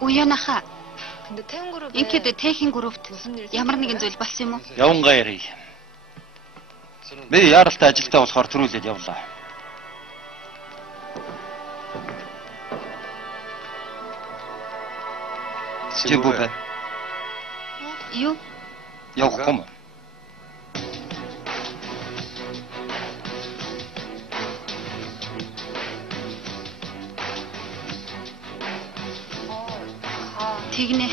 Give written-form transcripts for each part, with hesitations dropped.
우연하하. 인기도 태행 그룹 ямар нэгэн зүйл болсон юм уу? Явангаа ярий. Би яаралтай ажилтаа болохоор төрүүлээд явлаа. Чи бубэ. Юу? Явахгүй юм. Тэгнэ.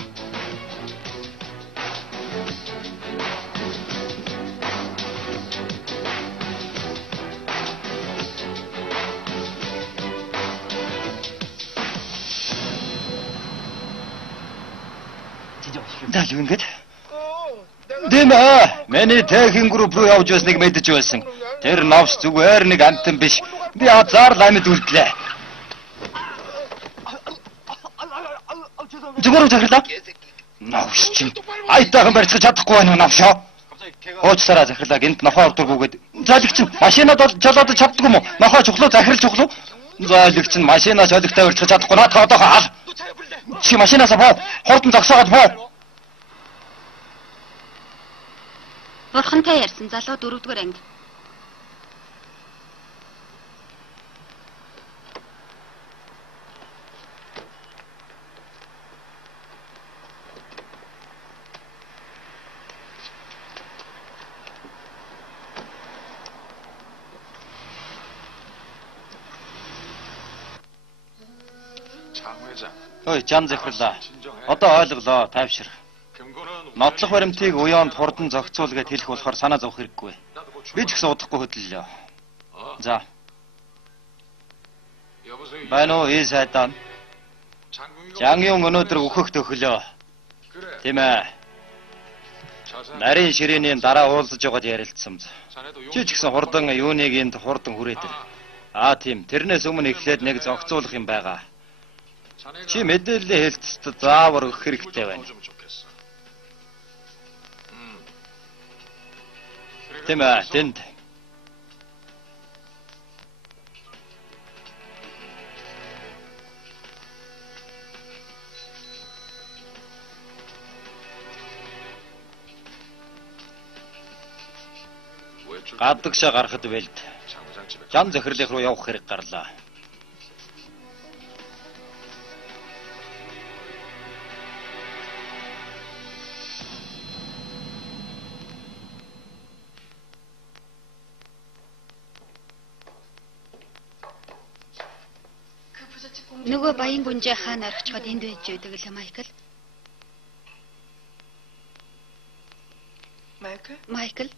За юу ингэж? Дэмэ, миний техник групп руу явж байсныг мэдэж байсан. Тэр новш зүгээр нэг амтан биш. Би азар ламид үлдлээ. Зүгээр захирлаа. Новш чинь айтайхан барьцаж чадахгүй байна уу новшоо? Уучлаарай захирлаа, гинт нохоо авдаггүйгээд. Залгч нь машинад бол жолоодож чаддаг юм уу? Нохоо чухлуу захирал чухлуу. Залгч нь машинаа солигтой барьцаж чадахгүй наадах одоо хаал. Чи машинаас боо, хурдан зогсоогоод боо. Бурхантай ярьсан залуу 4-р анги. Ой, Жан захирлаа. Одоо ойлголоо, тайвшир. Нотлох баримтыг уяанд хурдан зохицуулгээд хэлэх болохоор санаа зовох хэрэггүй. Би ч гэсэн удахгүй хөдлөлөө. За. Байна уу, сайдан? Жангийн өнөөдөр өөхөх төхлөө. Тийм ээ. Нарийн ширээний дараа уулзаж байгаад ярилцсан. Чи ч гэсэн хурдан юуныг энд хурдан хүрээд ир. Тийм, тэрнээс өмнө эхлээд нэг зохицуулах юм байгаа. Чи мэдээлэл хэлцэд заавар өгөх хэрэгтэй байна. Тийм ээ, тэнд. Гадагшаа гарахад бэлд. Жан захирлын руу явах хэрэг гарлаа. Нөгөө баян гүнжээ хаана орчиход энд байж байдаг л Майкл. Майкл.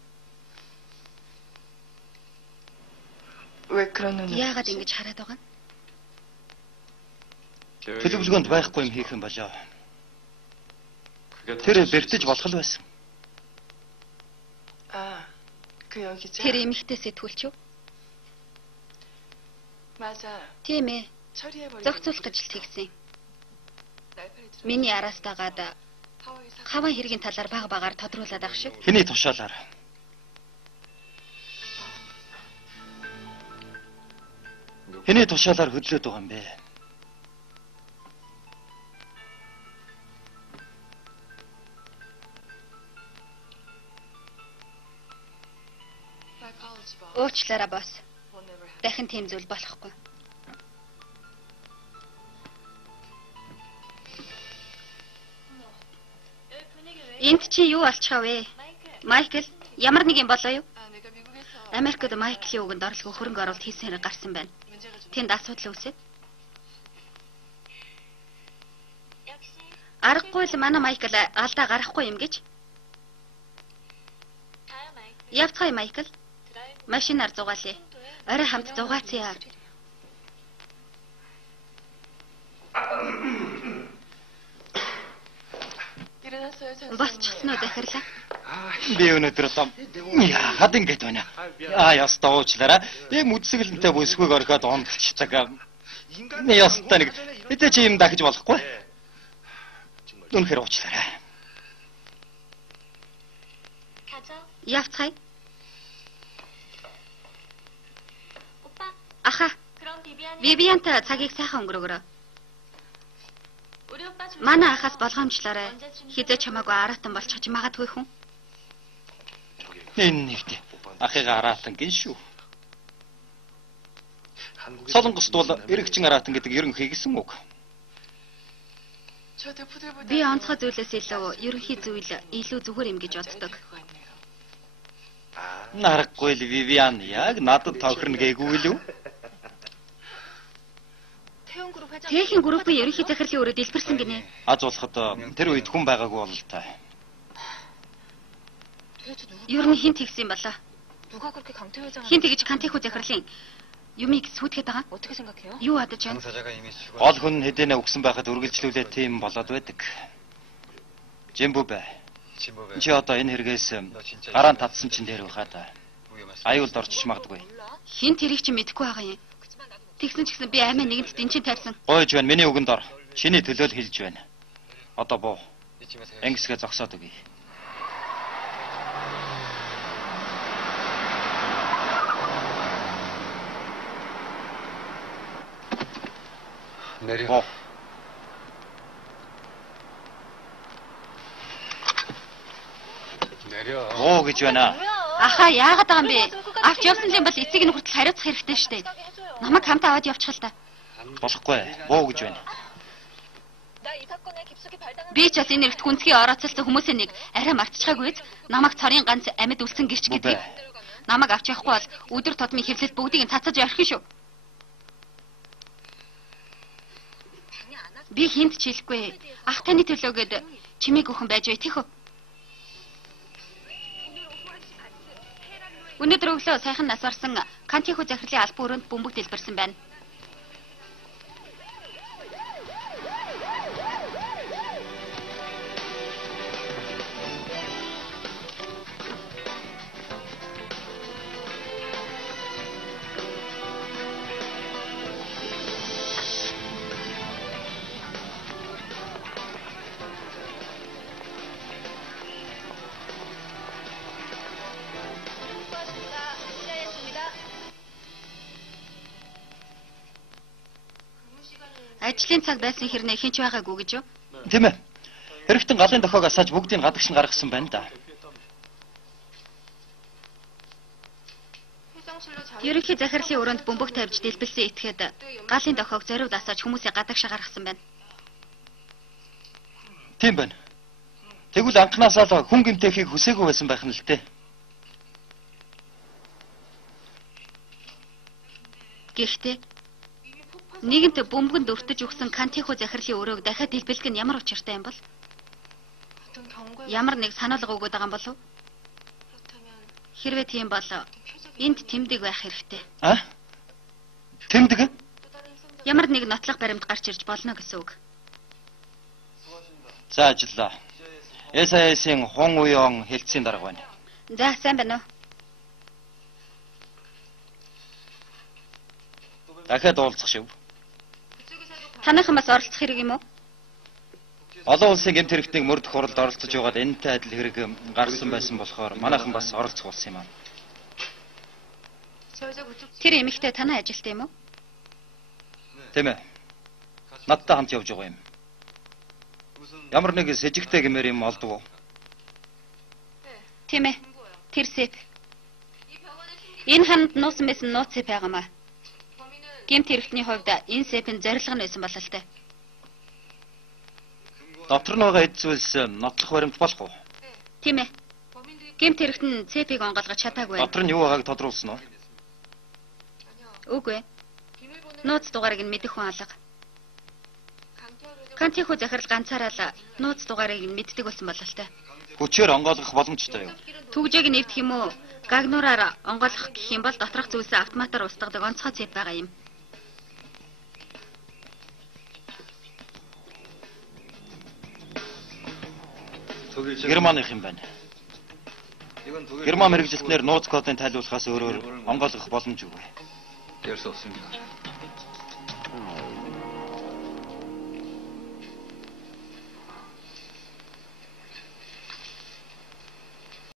Яагаад ингэж хараад байгаа нь? Төлөвлөгөөнд байхгүй юм хийх юм болоо. Тэр бэртэж болох л байсан. Тэр эмэгтэй сэтгүүлч юу? Тийм ээ. Зохицуулах ажилт хийгсэн. Миний араас дагаад хаваа хэргийн талаар бага-багаар тодруулаад ах шиг. Хэний тушаалаар? Хэний тушаалаар хөдлөөд байгаа юм бэ? Уучлаарай босс. Дахин тийм зүйл болохгүй. Энд чи юу алчгаа вэ? Майкл, ямар нэг юм болоо юу? Америкт Майклийн үгэнд орлого хөрөнгө оруулалт хийсэн хэрэг гарсан байна. Тэнд асуудал үүсэ. Аргагүй л манай Майкл алдаа гарахгүй юм гэж. Явцгаая Майкл. Машинаар зугаалъя. Орой хамт зугаацъя. Босчихсон уу захирлаа? Би өнөөдөр том яагаад ингэж байна? Ястаа уучлаарай. Би мүдсгэлэнтэй бүсгүйг орхиод ондчихдаг. Ястаа нэг хэдий чи юм дахиж болохгүй. Үнэхээр уучлаарай. Явцгаая. Аха. Бибиантай цагийг сайхан өнгөрөөгөө. Манай ахаас болгоомжлоорой. Хизээ чамаагүй аратан болчих ч магадгүй хүн. Энэ нэгт ахыгаа аратан гин шүү. Солонгост бол эрэгчин аратан гэдэг ерөнхий гэсэн үг. Би онцгой зүйлээс илүү ерөнхий зүйл илүү зүгээр юм гэж боддог. Нарахгүй л Вивиан яг надад тохирно гээгүй л үү? Тэхийн группын ерөнхий захирлын өрөө дэлбэрсэн гинэ. Аз болоход тэр үед хүн байгаагүй бол та. Ер нь хин тэгсэн юм болоо. Хин тэгж Кантиху захирлын юмыг сүйтгэхэд байгаа. Юу адаж байна? Гол хүн хэдийнэ өгсөн байхад үргэлжлүүлээ тийм болоод байдаг. Жимбубе. Чи одоо энэ хэрэгээс гараан татсан чинь дээр байхаа та. Аюулд орчиж магадгүй. Хин тэрийг чи мэдэхгүй байгаа юм. Тэгсэн ч гэсэн би аймаа нэгэнт дэнчин тавьсан. Гойж байна. Миний үгэнд ор. Чиний төлөөл хэлж байна. Одоо буу. Ангисгээ зогсоод өгье. 내려. 내려. Оо гэж байна. Аха яагаад байгаа юм бэ? Авч явсан юм бол эцэг нь хүртэл хариуцах хэрэгтэй шүү дээ. Намайг хамт аваад явчих л та. Болохгүй. Буу гэж байна. Би ч бас энэ нэрт хүнсгийн орооцолсон хүмүүсийн нэг арай мартчихаагүй биз? Намайг цорын ганц амьд үлдсэн гэрч гэдэг. Намайг авч явахгүй бол өдөр тутмын хэвлэлд бүгдийг нь цацаж ярих шүү. Би хинт ч хэлэхгүй. Ах таны төлөөгээд чимээг өхөн байж бай тийх үү? Өнөөдөр өглөө сайхан нас барсан Кантиху захирлын албан өрөөнд бөмбөг дэлбэрсэн байна. Ажлын цаг байсан хэрнээ хинч байгаагүй гэж юу? Тийм ээ. Хэрэгтэн галын дохоог асааж бүгдийг гадагш нь гаргасан байна да. Ерөнхий захирлын өрөөнд бөмбөг тавьж дэлбэлсэн этгээд галын дохоог зориуд асааж хүмүүсийг гадагш гаргасан байна. Тийм байна. Тэгвэл анхнаасаа л хүн гэмтээхийг хүсээгүй байсан байх нь л дээ. Гэхдээ нэгэнт бөмбөгөнд өртөж өгсөн Кантиху захирлын өрөөг дахиад дэлбэлэх нь ямар учиртай юм бол? Ямар нэг санаалга өгöd байгаа юм болов? Хэрвээ тийм бол энд тэмдэг байх хэрэгтэй. А? Тэмдэг? Ямар нэг нотлох баримт гарч ирж болно гэсэн үг. За ажиллаа. САС-ийн Хон Уён хэлтсийн дарга байна. За сайн байна уу? Дахиад уулзах шив. Танайхан бас оролцох хэрэг юм уу? Олон улсын гэмт хэрэгтнийг мөрдөх хуралд оролцож байгаад энэтэй адил хэрэг гарсан байсан болохоор манайхан бас оролцох болсон юм аа. Тэр эмэгтэй танай ажилтай юм уу? Тийм ээ. Надтай хамт явж байгаа юм. Ямар нэг сэжигтэй гэмээр юм олдгоо. Тийм ээ. Тэр сэп. Энэ ханд нуусан байсан нууц сэп байгаамаа. Гэмт хэрэгтний хувьд энэ сэпийн зорилго нь байсан болол тээ. Дотор нь байгаа эд зүйлс нотлох баримт болох уу? Тийм ээ. Гэмт хэрэгт нь сэпийг онгойлгож чадаагүй. Дотор нь юу байгааг тодруулсан уу? Үгүй. Нууц дугаарыг нь мэдэх хүн алга. Кантиху захирал ганцаараа л нууц дугаарыг нь мэддэг болсон болол тээ. Хүчээр онгойлгох боломжтой юу? Түгжээг нэвдэх юм уу? Гагнуураар онгойлгох гэх юм бол доторх зүйлсээ автоматар устгадаг онцгой сэп байгаа юм. Германых юм байна. Герман мэрэгжилтнэр нууц кодыг тайлбарлахаас өөрөөр онгойлгох боломжгүй.